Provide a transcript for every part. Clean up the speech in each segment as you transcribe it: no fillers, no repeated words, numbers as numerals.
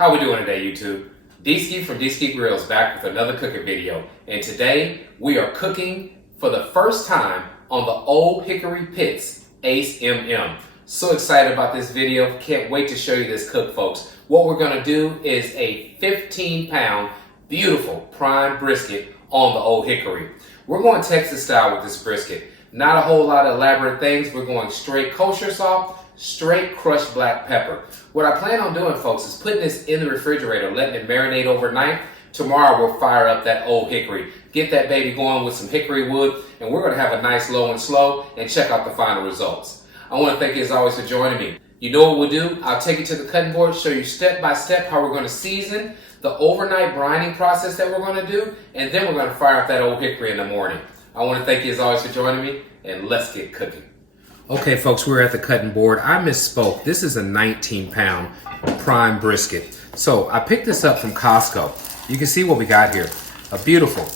How we doing today, YouTube? D-Ski from D-Ski Grills back with another cooking video. And today we are cooking for the first time on the Ole Hickory Pits Ace MM. So excited about this video. Can't wait to show you this cook, folks. What we're going to do is a 15-pound beautiful prime brisket on the Ole Hickory. We're going Texas style with this brisket. Not a whole lot of elaborate things. We're going straight kosher salt, straight crushed black pepper. What I plan on doing, folks, is putting this in the refrigerator, letting it marinate overnight. Tomorrow we'll fire up that Ole Hickory, get that baby going with some hickory wood, and we're going to have a nice low and slow and check out the final results. I want to thank you as always for joining me. You know what we'll do? I'll take you to the cutting board, show you step by step how we're going to season the overnight brining process that we're going to do, and then we're going to fire up that Ole Hickory in the morning. I want to thank you as always for joining me, and let's get cooking. Okay, folks, we're at the cutting board. I misspoke. This is a 19-pound prime brisket. So I picked this up from Costco. You can see what we got here. A beautiful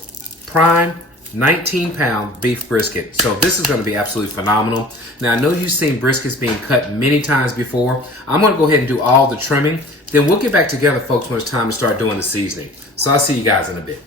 prime 19-pound beef brisket. So this is going to be absolutely phenomenal. Now, I know you've seen briskets being cut many times before. I'm going to go ahead and do all the trimming. Then we'll get back together, folks, when it's time to start doing the seasoning. So I'll see you guys in a bit.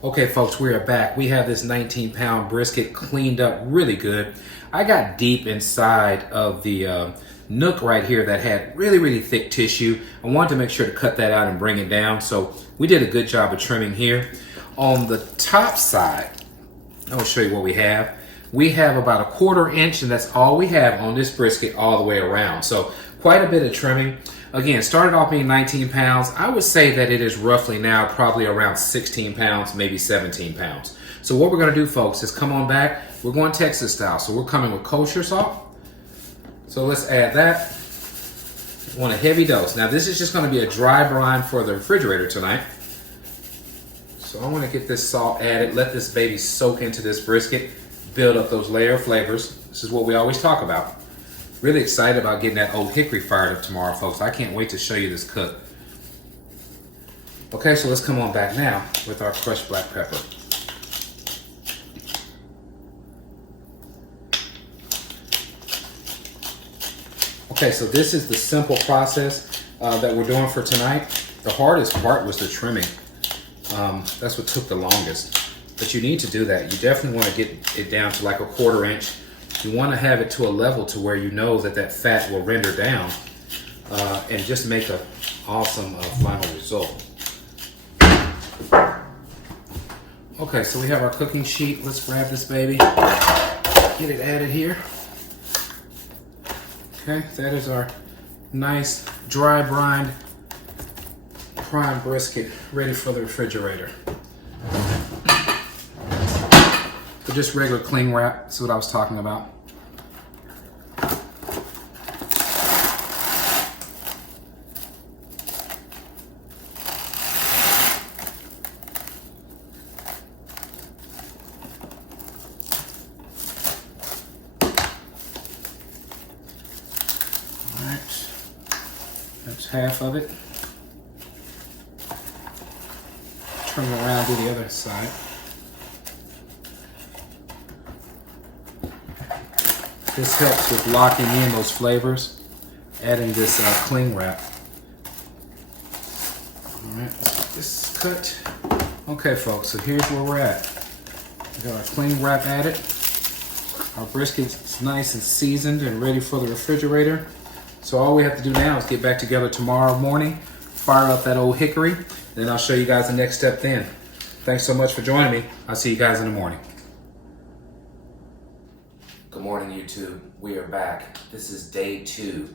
Okay, folks, we are back. We have this 19-pound brisket cleaned up really good. I got deep inside of the nook right here that had really thick tissue. I wanted to make sure to cut that out and bring it down. So we did a good job of trimming here. On the top side, I will show you what we have. We have about a 1/4 inch, and that's all we have on this brisket all the way around. So quite a bit of trimming. Again, started off being 19 pounds. I would say that it is roughly now probably around 16 pounds, maybe 17 pounds. So what we're gonna do, folks, is come on back. We're going Texas style. So we're coming with kosher salt. So let's add that. I want a heavy dose. Now this is just gonna be a dry brine for the refrigerator tonight. So I wanna get this salt added, let this baby soak into this brisket, build up those layer flavors. This is what we always talk about. Really excited about getting that Ole Hickory fired up tomorrow, folks. I can't wait to show you this cook. Okay, so let's come on back now with our crushed black pepper. Okay, so this is the simple process that we're doing for tonight. The hardest part was the trimming. That's what took the longest. But you need to do that. You definitely want to get it down to like a 1/4 inch. You want to have it to a level to where you know that that fat will render down and just make an awesome final result. Okay, so we have our cooking sheet. Let's grab this baby, get it added here. Okay, that is our nice dry brined prime brisket ready for the refrigerator. But just regular cling wrap, that's what I was talking about. All right, that's half of it. Turn it around to the other side. This helps with locking in those flavors, adding this cling wrap. All right, this is cut. Okay, folks, so here's where we're at. We got our cling wrap added. Our brisket's nice and seasoned and ready for the refrigerator. So all we have to do now is get back together tomorrow morning, fire up that Ole Hickory, then I'll show you guys the next step then. Thanks so much for joining me. I'll see you guys in the morning. Good morning, YouTube. We are back. This is day 2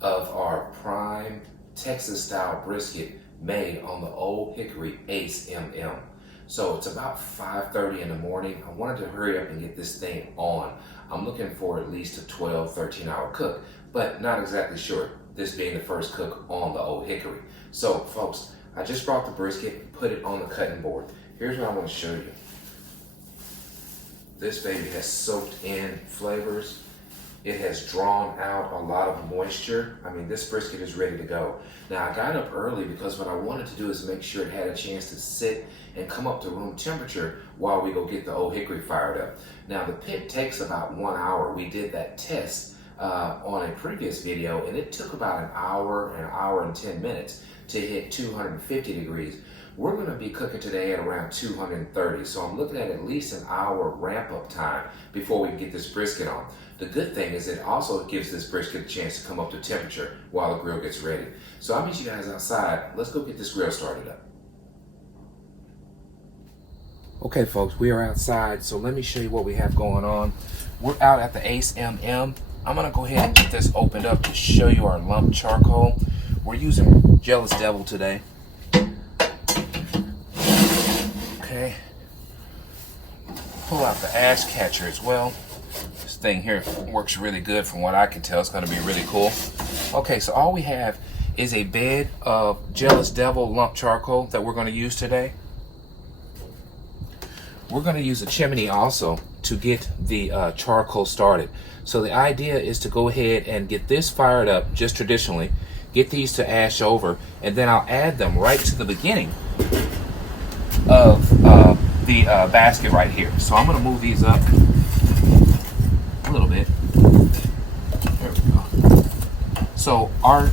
of our prime Texas style brisket made on the Ole Hickory Ace MM. So it's about 5:30 in the morning. I wanted to hurry up and get this thing on. I'm looking for at least a 12, 13-hour cook, but not exactly sure, this being the first cook on the Ole Hickory. So folks, I just brought the brisket and put it on the cutting board. Here's what I want to show you. This baby has soaked in flavors. It has drawn out a lot of moisture. I mean, this brisket is ready to go. Now, I got up early because what I wanted to do is make sure it had a chance to sit and come up to room temperature while we go get the Ole Hickory fired up. Now, the pit takes about 1 hour. We did that test on a previous video, and it took about an hour and 10 minutes to hit 250 degrees. We're going to be cooking today at around 230, so I'm looking at least an hour ramp up time before we can get this brisket on. The good thing is it also gives this brisket a chance to come up to temperature while the grill gets ready. So I'll meet you guys outside. Let's go get this grill started up. Okay folks, we are outside, so let me show you what we have going on. We're out at the Ace MM. I'm going to go ahead and get this opened up to show you our lump charcoal. We're using Jealous Devil today. Okay. Pull out the ash catcher as well. This thing here works really good from what I can tell. It's going to be really cool. Okay, so all we have is a bed of Jealous Devil lump charcoal that we're going to use today. We're going to use a chimney also to get the charcoal started. So the idea is to go ahead and get this fired up just traditionally, get these to ash over, and then I'll add them right to the beginning of the basket right here. So I'm going to move these up a little bit. There we go. So our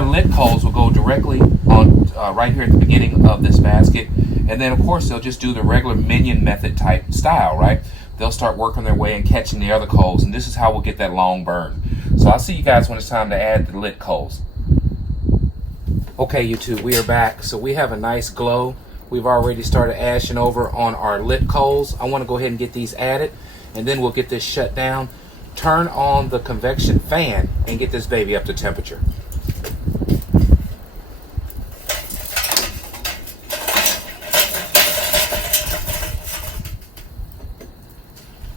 lit coals will go directly on right here at the beginning of this basket, and then of course they'll just do the regular minion method type style, right? They'll start working their way and catching the other coals, and this is how we'll get that long burn. So I'll see you guys when it's time to add the lit coals. Okay YouTube, we are back. So we have a nice glow. We've already started ashing over on our lit coals. I want to go ahead and get these added, and then we'll get this shut down, turn on the convection fan, and get this baby up to temperature.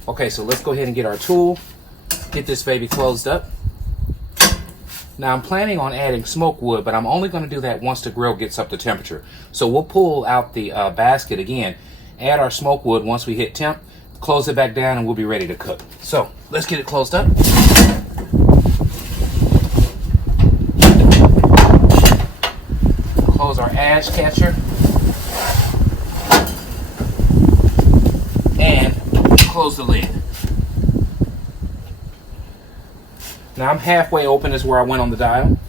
Okay, so let's go ahead and get our tool, get this baby closed up. Now I'm planning on adding smoke wood, but I'm only going to do that once the grill gets up to temperature. So we'll pull out the basket again, add our smoke wood once we hit temp, close it back down, and we'll be ready to cook. So let's get it closed up. Close our ash catcher. And close the lid. Now I'm halfway open is where I went on the dial.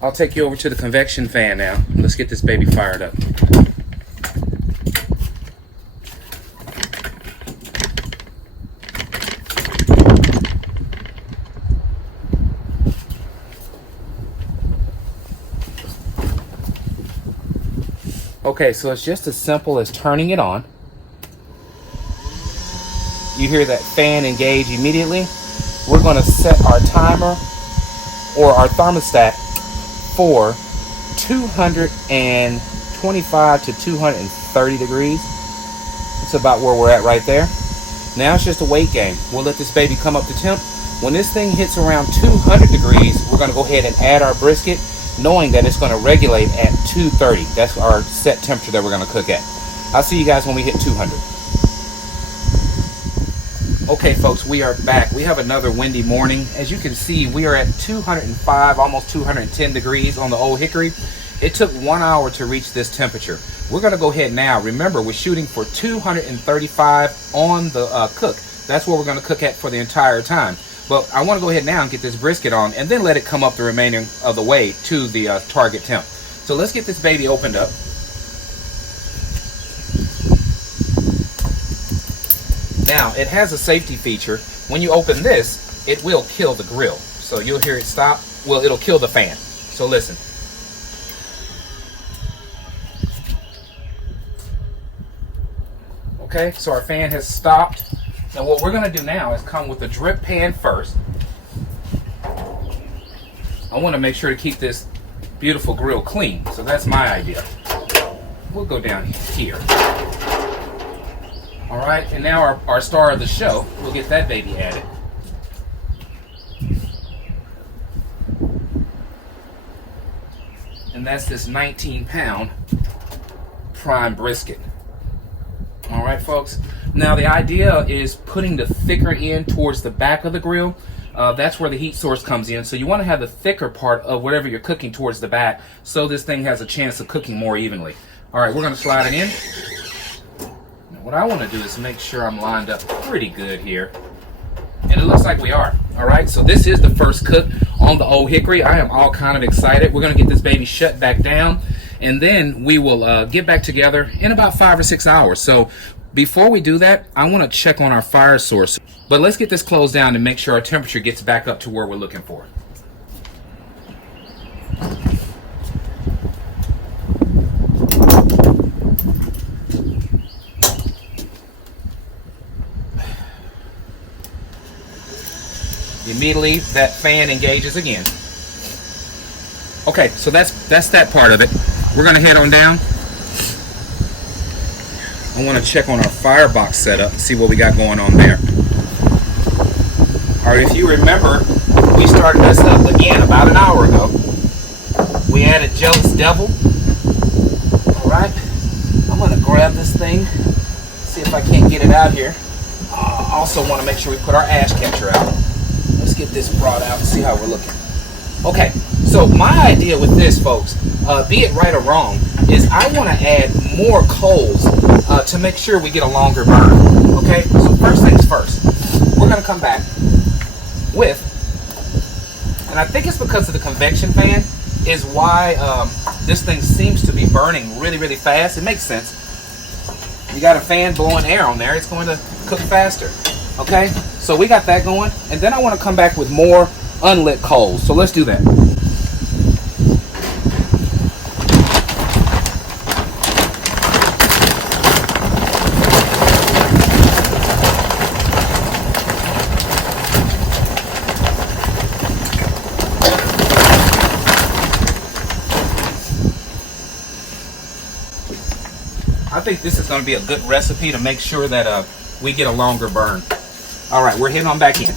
I'll take you over to the convection fan now. Let's get this baby fired up. Okay, so it's just as simple as turning it on. You hear that fan engage immediately. We're going to set our timer or our thermostat for 225 to 230 degrees. It's about where we're at right there. Now it's just a wait game. We'll let this baby come up to temp. When this thing hits around 200 degrees, we're going to go ahead and add our brisket, knowing that it's going to regulate at 230. That's our set temperature that we're going to cook at. I'll see you guys when we hit 200. Okay folks, we are back. We have another windy morning. As you can see, we are at 205, almost 210 degrees on the Ole Hickory. It took 1 hour to reach this temperature. We're going to go ahead now. Remember, we're shooting for 235 on the cook. That's what we're going to cook at for the entire time. But I want to go ahead now and get this brisket on, and then let it come up the remaining of the way to the target temp. So let's get this baby opened up. Now, it has a safety feature. When you open this, it will kill the grill. So you'll hear it stop. Well, it'll kill the fan. So listen. Okay, so our fan has stopped. Now what we're going to do now is come with the drip pan first. I want to make sure to keep this beautiful grill clean. So that's my idea. We'll go down here. All right, and now our star of the show, we'll get that baby added. And that's this 19-pound prime brisket. All right, folks. Now the idea is putting the thicker end towards the back of the grill. That's where the heat source comes in. So you want to have the thicker part of whatever you're cooking towards the back, so this thing has a chance of cooking more evenly. All right, we're going to slide it in. What I want to do is make sure I'm lined up pretty good here. And it looks like we are. All right, so this is the first cook on the Ole Hickory. I am all kind of excited. We're going to get this baby shut back down, and then we will get back together in about 5 or 6 hours. So before we do that, I want to check on our fire source. But let's get this closed down and make sure our temperature gets back up to where we're looking for. Immediately that fan engages again. Okay, so that's that part of it. We're gonna head on down. I want to check on our firebox setup, see what we got going on there. All right, if you remember, we started this up again about an hour ago. We added Joe's Devil. All right, I'm gonna grab this thing, see if I can't get it out here. Also want to make sure we put our ash catcher out. Let's get this brought out and see how we're looking. Okay, so my idea with this, folks, be it right or wrong, is I want to add more coals to make sure we get a longer burn. Okay, so first things first, we're going to come back with, and I think it's because of the convection fan, is why this thing seems to be burning really, really fast. It makes sense. You got a fan blowing air on there, it's going to cook faster. Okay, so we got that going, and then I want to come back with more unlit coals. So let's do that. I think this is going to be a good recipe to make sure that we get a longer burn. All right, we're heading on back in.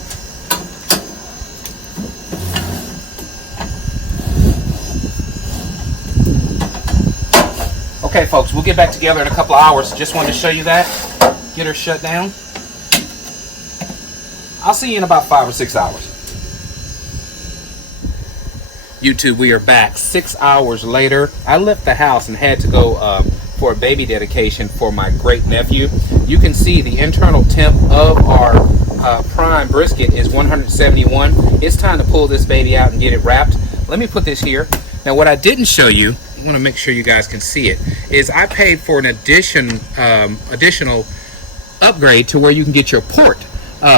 Okay, folks, we'll get back together in a couple of hours. Just wanted to show you that. Get her shut down. I'll see you in about 5 or 6 hours. YouTube, we are back 6 hours later. I left the house and had to go for a baby dedication for my great nephew. You can see the internal temp of our prime brisket is 171. It's time to pull this baby out and get it wrapped. Let me put this here. Now, what I didn't show you, I want to make sure you guys can see it, is I paid for an additional upgrade to where you can get your port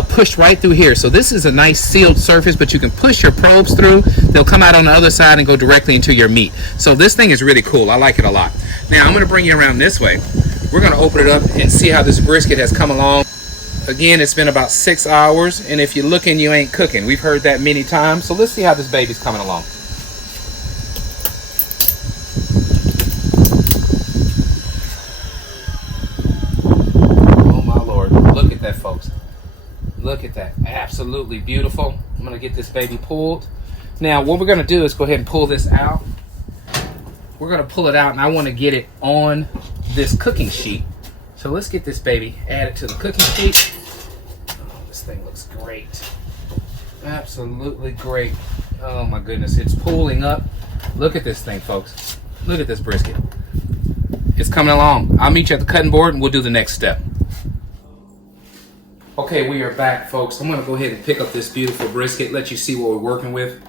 pushed right through here. So this is a nice sealed surface, but you can push your probes through. They'll come out on the other side and go directly into your meat. So this thing is really cool. I like it a lot. Now I'm going to bring you around this way. We're going to open it up and see how this brisket has come along. Again, it's been about 6 hours, and if you're looking, you ain't cooking. We've heard that many times. So let's see how this baby's coming along. Oh my Lord, look at that, folks. Look at that, absolutely beautiful. I'm gonna get this baby pulled. Now what we're gonna do is go ahead and pull this out. We're gonna pull it out, and I wanna get it on this cooking sheet. So let's get this baby added to the cooking sheet. Oh, this thing looks great. Absolutely great. Oh my goodness, it's pulling up. Look at this thing, folks. Look at this brisket. It's coming along. I'll meet you at the cutting board and we'll do the next step. Okay, we are back, folks. I'm gonna go ahead and pick up this beautiful brisket, let you see what we're working with.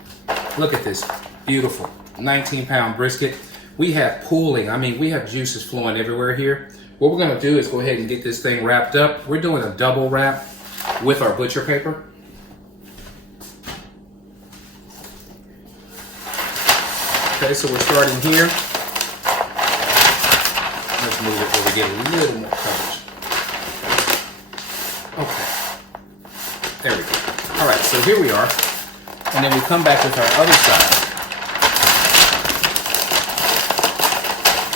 Look at this beautiful 19-pound brisket. We have pooling, I mean, we have juices flowing everywhere here. What we're gonna do is go ahead and get this thing wrapped up. We're doing a double wrap with our butcher paper. Okay, so we're starting here. Let's move it where we get a little more coverage. Okay, there we go. All right, so here we are. And then we come back with our other side.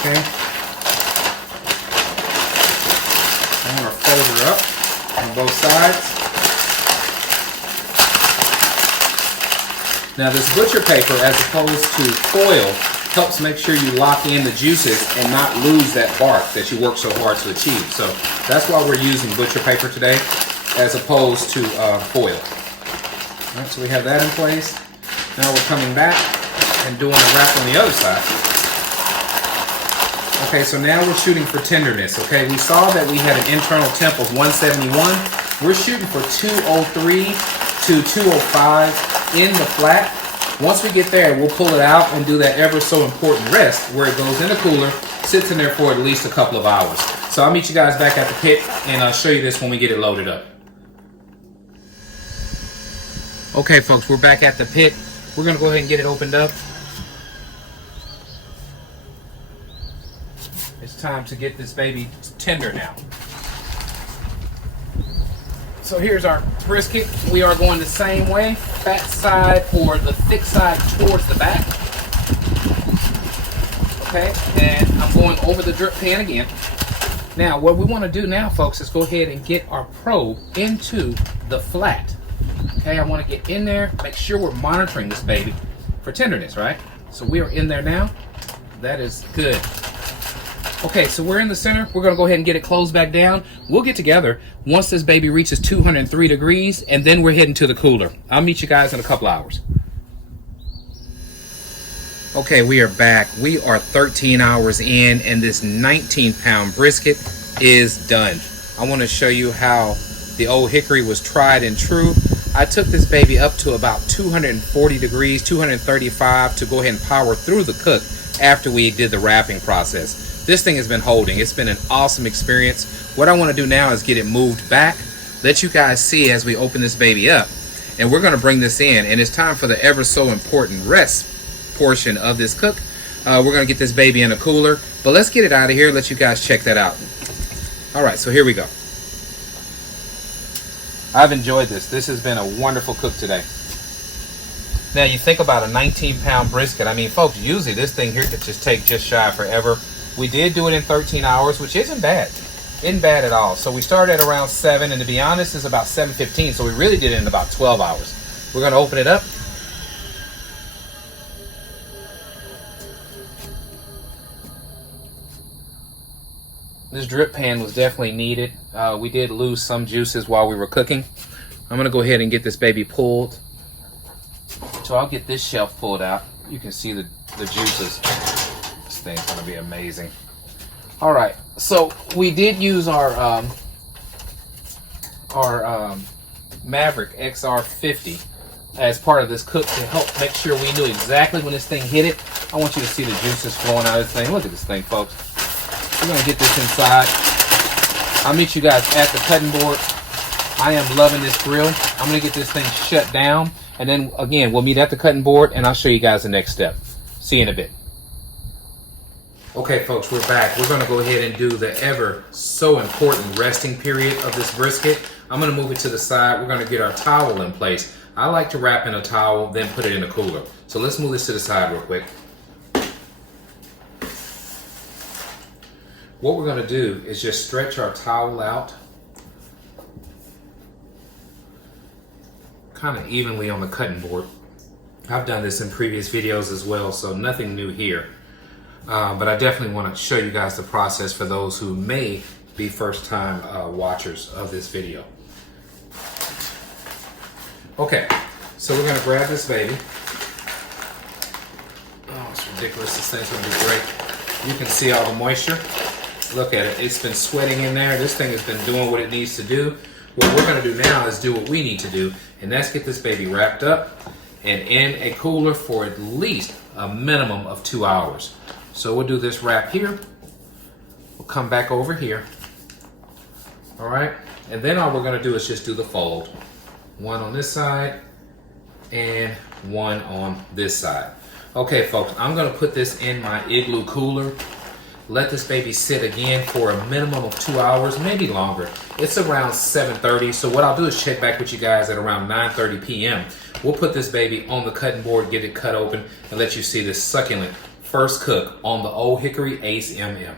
Okay. I'm gonna fold her up on both sides. Now this butcher paper, as opposed to foil, helps make sure you lock in the juices and not lose that bark that you work so hard to achieve. So that's why we're using butcher paper today, as opposed to foil. All right, so we have that in place. Now we're coming back and doing a wrap on the other side. Okay, so now we're shooting for tenderness. Okay, we saw that we had an internal temp of 171. We're shooting for 203 to 205 in the flat. Once we get there, we'll pull it out and do that ever so important rest where it goes in the cooler, sits in there for at least a couple of hours. So I'll meet you guys back at the pit and I'll show you this when we get it loaded up. Okay, folks, we're back at the pit. We're gonna go ahead and get it opened up. It's time to get this baby tender now. So here's our brisket. We are going the same way, fat side or the thick side towards the back. Okay, and I'm going over the drip pan again. Now, what we want to do now, folks, is go ahead and get our probe into the flat. Okay, I want to get in there, make sure we're monitoring this baby for tenderness, right? So we are in there now. That is good. Okay, so we're in the center. We're gonna go ahead and get it closed back down. We'll get together once this baby reaches 203 degrees, and then we're heading to the cooler. I'll meet you guys in a couple hours. Okay, we are back. We are 13 hours in, and this 19-pound brisket is done. I wanna show you how the Ole Hickory was tried and true. I took this baby up to about 240 degrees, 235 to go ahead and power through the cook after we did the wrapping process. This thing has been holding. It's been an awesome experience. What I want to do now is get it moved back, let you guys see as we open this baby up, and we're going to bring this in, and it's time for the ever so important rest portion of this cook. We're going to get this baby in a cooler, but let's get it out of here, let you guys check that out. All right, so here we go. I've enjoyed this. This has been a wonderful cook today. Now you think about a 19-pound brisket. I mean, folks, usually this thing here could just take just shy of forever. We did do it in 13 hours, which isn't bad. Isn't bad at all. So we started at around 7, and to be honest, it's about 7:15. So we really did it in about 12 hours. We're going to open it up. This drip pan was definitely needed. We did lose some juices while we were cooking. I'm going to go ahead and get this baby pulled. So I'll get this shelf pulled out. You can see the juices. This thing's going to be amazing. All right, so we did use our Maverick XR50 as part of this cook to help make sure we knew exactly when this thing hit it. I want you to see the juices flowing out of this thing. Look at this thing, folks. We're going to get this inside. I'll meet you guys at the cutting board. I am loving this grill. I'm going to get this thing shut down. And then, again, we'll meet at the cutting board, and I'll show you guys the next step. See you in a bit. Okay, folks, we're back. We're going to go ahead and do the ever so important resting period of this brisket. I'm going to move it to the side. We're going to get our towel in place. I like to wrap in a towel, then put it in a cooler. So let's move this to the side real quick. What we're going to do is just stretch our towel out kind of evenly on the cutting board. I've done this in previous videos as well, so nothing new here. But I definitely want to show you guys the process for those who may be first-time watchers of this video. Okay, so we're going to grab this baby. Oh, it's ridiculous. This thing's going to be great. You can see all the moisture. Look at it. It's been sweating in there. This thing has been doing what it needs to do. What we're going to do now is do what we need to do, and that's get this baby wrapped up and in a cooler for at least a minimum of 2 hours. So we'll do this wrap here. We'll come back over here. All right, and then all we're going to do is just do the fold. One on this side and one on this side. Okay, folks, I'm going to put this in my igloo cooler. Let this baby sit again for a minimum of 2 hours, maybe longer. It's around 7:30, so what I'll do is check back with you guys at around 9:30 p.m. We'll put this baby on the cutting board, get it cut open, and let you see this succulent first cook on the Ole Hickory Ace MM.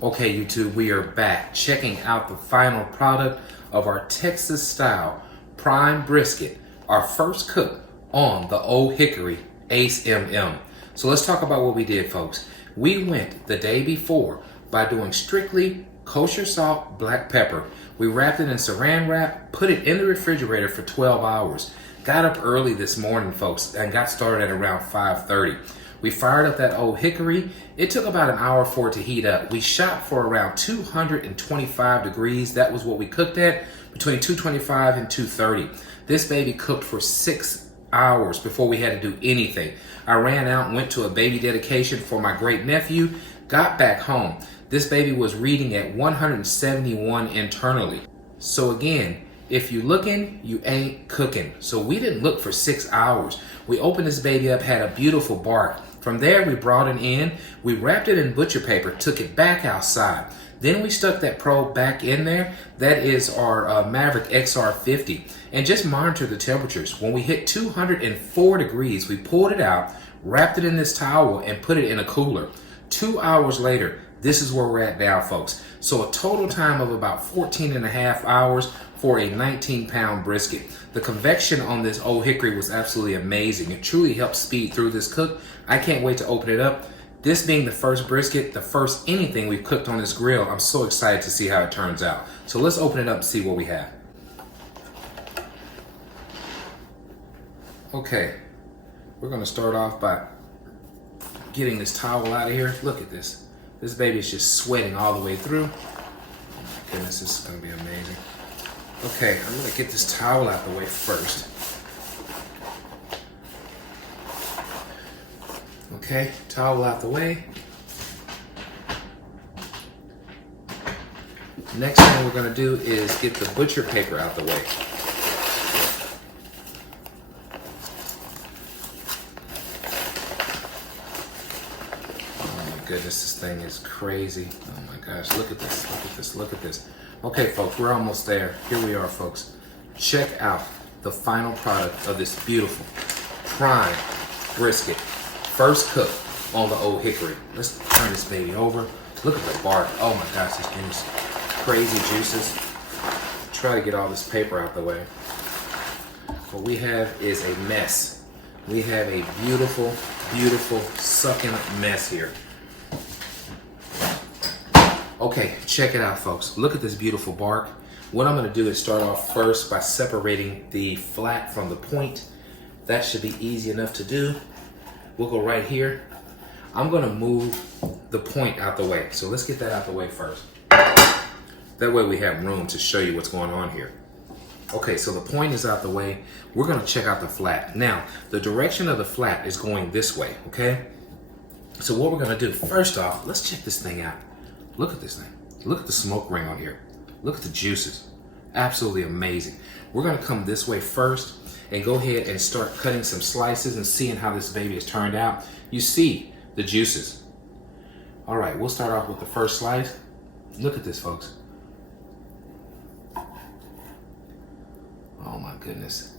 Okay, YouTube, we are back checking out the final product of our Texas-style prime brisket, our first cook on the Ole Hickory Ace MM. So let's talk about what we did, folks. We went the day before by doing strictly kosher salt black pepper. We wrapped it in saran wrap, put it in the refrigerator for 12 hours. Got up early this morning, folks, and got started at around 5:30. We fired up that Ole Hickory. It took about an hour for it to heat up. We shot for around 225 degrees. That was what we cooked at, between 225 and 230. This baby cooked for 6 hours before we had to do anything. I ran out and went to a baby dedication for my great nephew, got back home. This baby was reading at 171 internally. So again, if you looking, you ain't cooking. So we didn't look for 6 hours. We opened this baby up, had a beautiful bark. From there, we brought it in. We wrapped it in butcher paper, took it back outside. Then we stuck that probe back in there. That is our Maverick XR50. And just monitor the temperatures. When we hit 204 degrees, we pulled it out, wrapped it in this towel, and put it in a cooler. 2 hours later, this is where we're at now, folks. So a total time of about 14 and a half hours for a 19-pound brisket. The convection on this Ole Hickory was absolutely amazing. It truly helped speed through this cook. I can't wait to open it up. This being the first brisket, the first anything we've cooked on this grill, I'm so excited to see how it turns out. So let's open it up and see what we have. Okay, we're gonna start off by getting this towel out of here. Look at this. This baby is just sweating all the way through. Oh my goodness, this is gonna be amazing. Okay, I'm gonna get this towel out the way first. Okay, towel out the way. Next thing we're gonna do is get the butcher paper out the way. Oh my goodness, this thing is crazy. Oh my gosh, look at this, look at this, look at this. Okay, folks, we're almost there. Here we are, folks. Check out the final product of this beautiful prime brisket. First cook on the Ole Hickory. Let's turn this baby over. Look at the bark. Oh my gosh, this juice. Crazy juices. Try to get all this paper out the way. What we have is a mess. We have a beautiful, beautiful, succulent mess here. Okay, check it out, folks. Look at this beautiful bark. What I'm gonna do is start off first by separating the flat from the point. That should be easy enough to do. We'll go right here. I'm gonna move the point out the way. So let's get that out the way first. That way we have room to show you what's going on here. Okay, so the point is out the way. We're gonna check out the flat. Now, the direction of the flat is going this way, okay? So what we're gonna do, first off, let's check this thing out. Look at this thing. Look at the smoke ring on here. Look at the juices. Absolutely amazing. We're gonna come this way first and go ahead and start cutting some slices and seeing how this baby has turned out. You see the juices. All right, we'll start off with the first slice. Look at this, folks. Oh my goodness.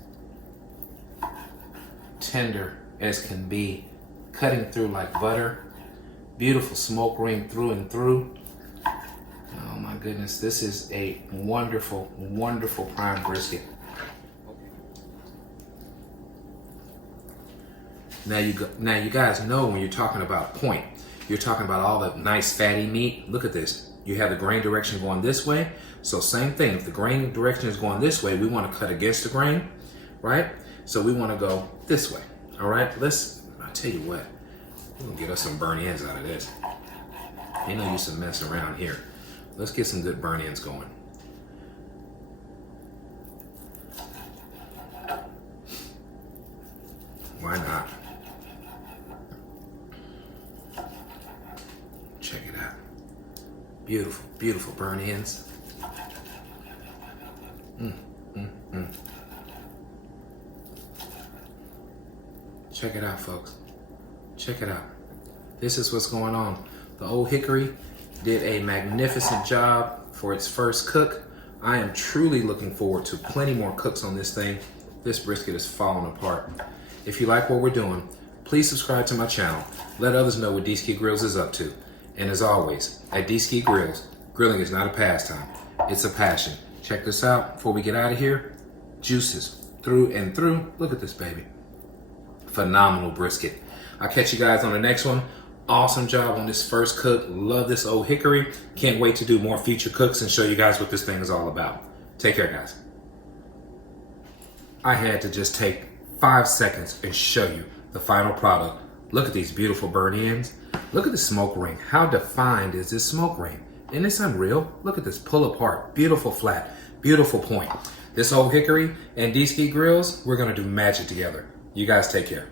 Tender as can be, cutting through like butter. Beautiful smoke ring through and through. Oh my goodness, this is a wonderful, wonderful prime brisket. Now you guys know when you're talking about point, you're talking about all the nice fatty meat. Look at this. You have the grain direction going this way. So same thing, if the grain direction is going this way, we want to cut against the grain, right? So we want to go this way, all right? I'll tell you what, we're gonna get us some burn ends out of this. Ain't no use to mess around here. Let's get some good burn ends going. Why not? Check it out. Beautiful, beautiful burn ends. Check it out, folks. Check it out. This is what's going on. The Ole Hickory did a magnificent job for its first cook. I am truly looking forward to plenty more cooks on this thing. This brisket is falling apart. If you like what we're doing, please subscribe to my channel. Let others know what D-Ski Grills is up to. And as always, at D-Ski Grills, grilling is not a pastime, it's a passion. Check this out before we get out of here. Juices through and through. Look at this baby. Phenomenal brisket. I'll catch you guys on the next one. Awesome job on this first cook. Love this Ole Hickory. Can't wait to do more future cooks and show you guys what this thing is all about. Take care, guys. I had to just take 5 seconds and show you the final product Look at these beautiful burnt ends. Look at the smoke ring. How defined is this smoke ring? And it's unreal. Look at this pull apart. Beautiful flat. Beautiful point. This Ole Hickory and D-Ski grills, we're going to do magic together. You guys take care.